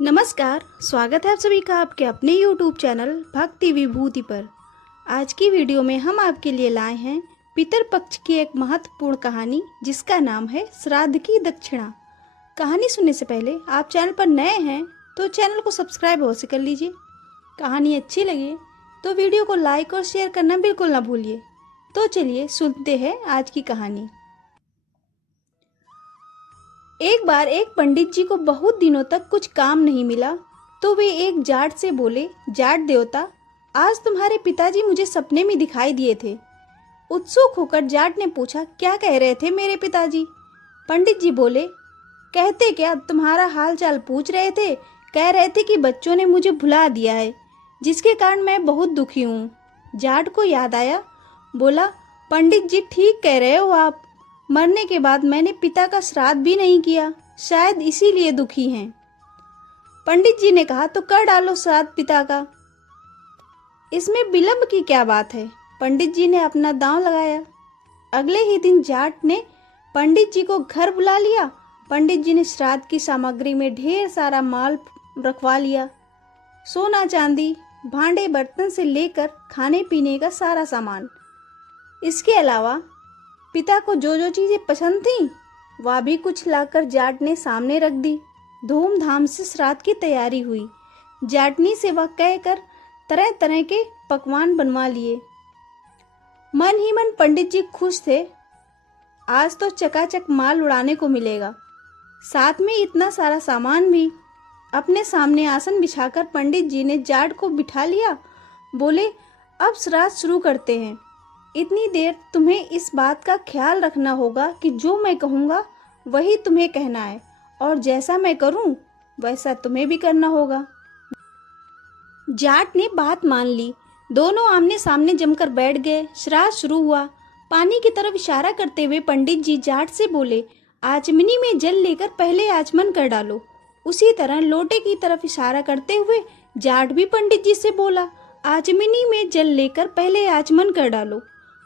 नमस्कार। स्वागत है आप सभी का आपके अपने YouTube चैनल भक्ति विभूति पर। आज की वीडियो में हम आपके लिए लाए हैं पितृपक्ष की एक महत्वपूर्ण कहानी जिसका नाम है श्राद्ध की दक्षिणा। कहानी सुनने से पहले आप चैनल पर नए हैं तो चैनल को सब्सक्राइब अवश्य कर लीजिए। कहानी अच्छी लगे तो वीडियो को लाइक और शेयर करना बिल्कुल ना भूलिए। तो चलिए सुनते हैं आज की कहानी। एक बार एक पंडित जी को बहुत दिनों तक कुछ काम नहीं मिला तो वे एक जाट से बोले, जाट देवता, आज तुम्हारे पिताजी मुझे सपने में दिखाई दिए थे। उत्सुक होकर जाट ने पूछा, क्या कह रहे थे मेरे पिताजी? पंडित जी बोले, कहते क्या, तुम्हारा हाल चाल पूछ रहे थे। कह रहे थे कि बच्चों ने मुझे भुला दिया है, जिसके कारण मैं बहुत दुखी हूँ। जाट को याद आया, बोला, पंडित जी ठीक कह रहे हो आप। मरने के बाद मैंने पिता का श्राद्ध भी नहीं किया, शायद इसीलिए दुखी हैं। पंडित जी ने कहा, तो कर डालो श्राद्ध पिता का, इसमें विलंब की क्या बात है। पंडित जी ने अपना दांव लगाया। अगले ही दिन जाट ने पंडित जी को घर बुला लिया। पंडित जी ने श्राद्ध की सामग्री में ढेर सारा माल रखवा लिया। सोना चांदी, भांडे बर्तन से लेकर खाने पीने का सारा सामान। इसके अलावा पिता को जो जो चीजें पसंद थीं वह भी कुछ लाकर जाट ने सामने रख दी। धूमधाम से श्राद्ध की तैयारी हुई। जाटनी से वह कहकर तरह तरह के पकवान बनवा लिए। मन ही मन पंडित जी खुश थे, आज तो चकाचक माल उड़ाने को मिलेगा। साथ में इतना सारा सामान भी। अपने सामने आसन बिछाकर पंडित जी ने जाट को बिठा लिया। बोले, अब श्राद्ध शुरू करते हैं। इतनी देर तुम्हें इस बात का ख्याल रखना होगा कि जो मैं कहूँगा वही तुम्हें कहना है, और जैसा मैं करूँ वैसा तुम्हें भी करना होगा। जाट ने बात मान ली। दोनों आमने सामने जमकर बैठ गए। श्राद्ध शुरू हुआ। पानी की तरफ इशारा करते हुए पंडित जी जाट से बोले, आचमनी में जल लेकर पहले आचमन कर डालो। उसी तरह लोटे की तरफ इशारा करते हुए जाट भी पंडित जी से बोला, आचमनी में जल लेकर पहले आचमन कर डालो।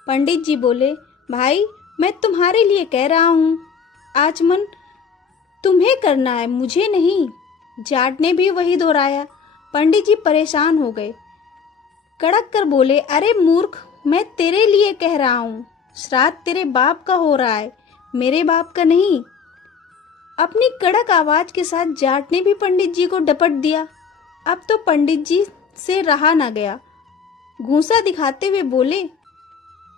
पंडित जी बोले, भाई मैं तुम्हारे लिए कह रहा हूँ, आचमन तुम्हें करना है, मुझे नहीं। जाट ने भी वही दोहराया। पंडित जी परेशान हो गए। कड़क कर बोले, अरे मूर्ख, मैं तेरे लिए कह रहा हूँ। श्राद्ध तेरे बाप का हो रहा है, मेरे बाप का नहीं। अपनी कड़क आवाज के साथ जाट ने भी पंडित जी को डपट दिया। अब तो पंडित जी से रहा ना गया। घूंसा दिखाते हुए बोले,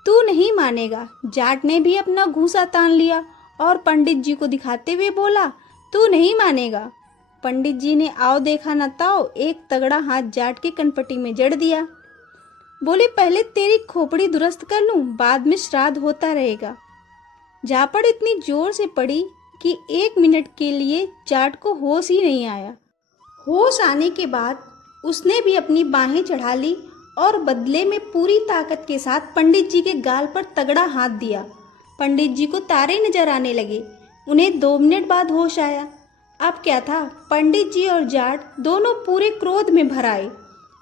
तू नहीं मानेगा। जाट ने भी अपना घूंसा तान लिया और पंडित जी को दिखाते हुए बोला, तू नहीं मानेगा। पंडित जी ने आओ देखा न ताओ एक तगड़ा हाथ जाट के कनपटी में जड़ दिया। बोले, पहले तेरी खोपड़ी दुरुस्त कर लूं, बाद में श्राद्ध होता रहेगा। झापड़ इतनी जोर से पड़ी कि 1 मिनट के लिए जाट को होश ही नहीं आया। होश आने के बाद उसने भी अपनी बाहें चढ़ा ली और बदले में पूरी ताकत के साथ पंडित जी के गाल पर तगड़ा हाथ दिया। पंडित जी को तारे नजर आने लगे। उन्हें 2 मिनट बाद होश आया। अब क्या था, पंडित जी और जाट दोनों पूरे क्रोध में भर आए।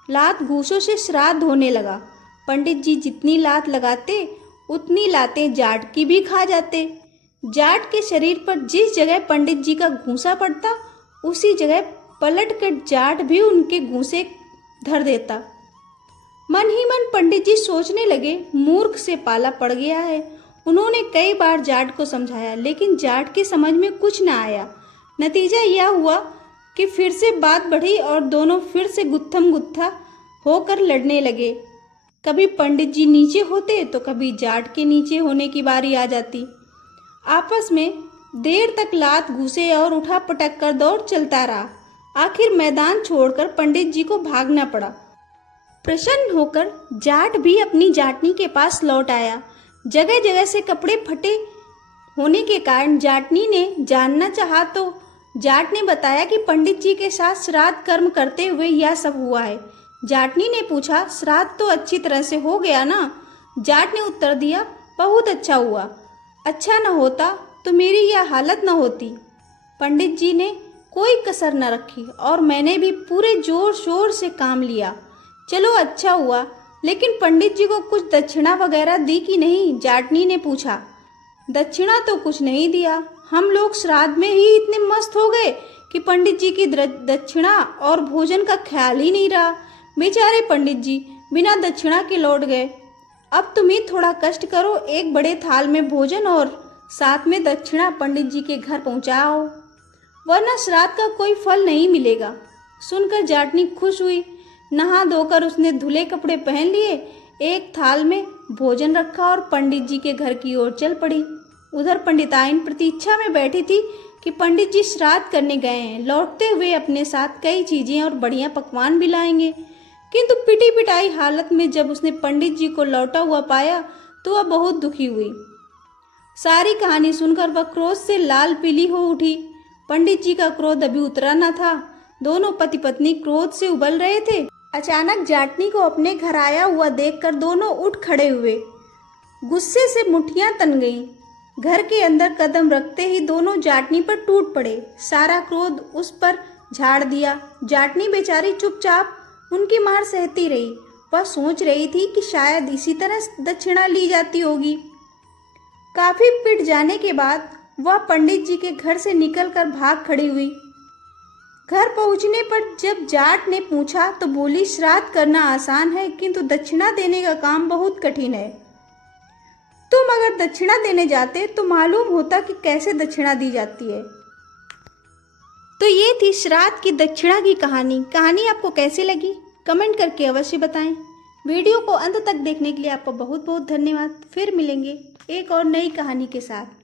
लात घूंसों से श्राद्ध होने लगा। पंडित जी जितनी लात लगाते उतनी लातें जाट की भी खा जाते। जाट के शरीर पर जिस जगह पंडित जी का घूंसा पड़ता उसी जगह पलट कर जाट भी उनके घूंसे धर देता। मन ही मन पंडित जी सोचने लगे, मूर्ख से पाला पड़ गया है। उन्होंने कई बार जाट को समझाया, लेकिन जाट की समझ में कुछ न आया। नतीजा यह हुआ कि फिर से बात बढ़ी और दोनों फिर से गुत्थम गुत्था होकर लड़ने लगे। कभी पंडित जी नीचे होते तो कभी जाट के नीचे होने की बारी आ जाती। आपस में देर तक लात घूसे और उठा पटक कर दौर चलता रहा। आखिर मैदान छोड़कर पंडित जी को भागना पड़ा। प्रसन्न होकर जाट भी अपनी जाटनी के पास लौट आया। जगह जगह से कपड़े फटे होने के कारण जाटनी ने जानना चाहा तो जाट ने बताया कि पंडित जी के साथ श्राद्ध कर्म करते हुए यह सब हुआ है। जाटनी ने पूछा, श्राद्ध तो अच्छी तरह से हो गया ना? जाट ने उत्तर दिया, बहुत अच्छा हुआ। अच्छा न होता तो मेरी यह हालत न होती। पंडित जी ने कोई कसर न रखी और मैंने भी पूरे जोर शोर से काम लिया। चलो अच्छा हुआ, लेकिन पंडित जी को कुछ दक्षिणा वगैरह दी कि नहीं? जाटनी ने पूछा। दक्षिणा तो कुछ नहीं दिया, हम लोग श्राद्ध में ही इतने मस्त हो गए कि पंडित जी की दक्षिणा और भोजन का ख्याल ही नहीं रहा। बेचारे पंडित जी बिना दक्षिणा के लौट गए। अब तुम ही थोड़ा कष्ट करो, एक बड़े थाल में भोजन और साथ में दक्षिणा पंडित जी के घर पहुंचाओ, वरना श्राद्ध का कोई फल नहीं मिलेगा। सुनकर जाटनी खुश हुई। नहा धोकर उसने धुले कपड़े पहन लिए, एक थाल में भोजन रखा और पंडित जी के घर की ओर चल पड़ी। उधर पंडिताइन प्रतीक्षा में बैठी थी कि पंडित जी श्राद्ध करने गए हैं, लौटते हुए अपने साथ कई चीजें और बढ़िया पकवान भी लाएंगे। किंतु पिटी पिटाई हालत में जब उसने पंडित जी को लौटा हुआ पाया तो वह बहुत दुखी हुई। सारी कहानी सुनकर वह क्रोध से लाल पीली हो उठी। पंडित जी का क्रोध अभी उतरा न था। दोनों पति पत्नी क्रोध से उबल रहे थे। अचानक जाटनी को अपने घर आया हुआ देखकर दोनों उठ खड़े हुए। गुस्से से मुट्ठियां तन गईं। घर के अंदर कदम रखते ही दोनों जाटनी पर टूट पड़े। सारा क्रोध उस पर झाड़ दिया। जाटनी बेचारी चुपचाप उनकी मार सहती रही। वह सोच रही थी कि शायद इसी तरह दक्षिणा ली जाती होगी। काफी पिट जाने के बाद वह पंडित जी के घर से निकलकर भाग खड़ी हुई। घर पहुंचने पर जब जाट ने पूछा तो बोली, श्राद्ध करना आसान है किंतु दक्षिणा देने का काम बहुत कठिन है। तुम अगर दक्षिणा देने जाते तो मालूम होता कि कैसे दक्षिणा दी जाती है। तो ये थी श्राद्ध की दक्षिणा की कहानी। कहानी आपको कैसी लगी कमेंट करके अवश्य बताएं। वीडियो को अंत तक देखने के लिए आपका बहुत बहुत धन्यवाद। फिर मिलेंगे एक और नई कहानी के साथ।